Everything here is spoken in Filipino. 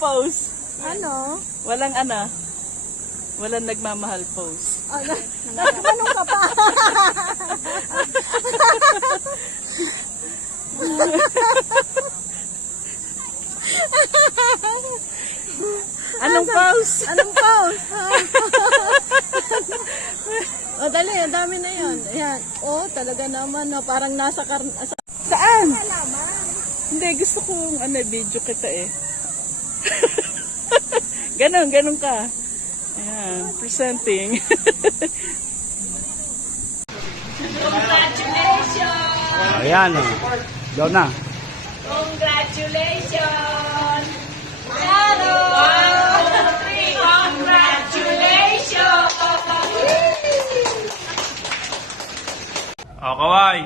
pose? Ano? Walang walang nagmamahal pose. Ano? Nagmanong ka pa. Anong pose? Anong pause? O, dali, ang dami na yun. Ayan. O, talaga naman, no, parang nasa Saan? Hindi, gusto kong video kita eh. Ganon ka. Ayan, presenting. Congratulations! Ayan, daw na. Congratulations! Hello! 1, 2, 3, congratulations! Oh, kaway.